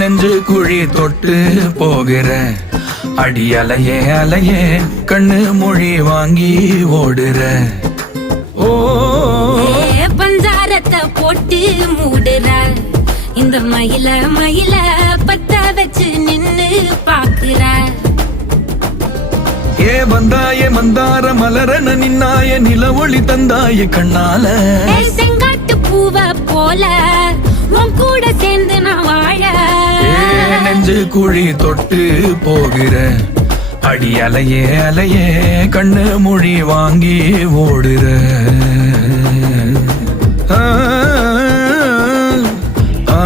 நெஞ்சு குழி தொட்டு போகிற அடி அலையே அலையே கண்ணு மொழி வாங்கி ஓடுற. ஓ பஞ்சாரத்தை போட்டு மூடுற இந்த மயில மயில பத்த வச்சு நின்னு பாக்குற. ஏ வந்தாய மந்தார மலரன நின்னாய நில ஒளி தந்தாய கண்ணால. செங்காட்டு பூவ போல உன் கூட சேர்ந்து நான் வாழ. நெஞ்சு குழி தொட்டு போகிற அடி அலையே அலையே கண்ணு மொழி வாங்கி ஓடுற. ஆ ஆ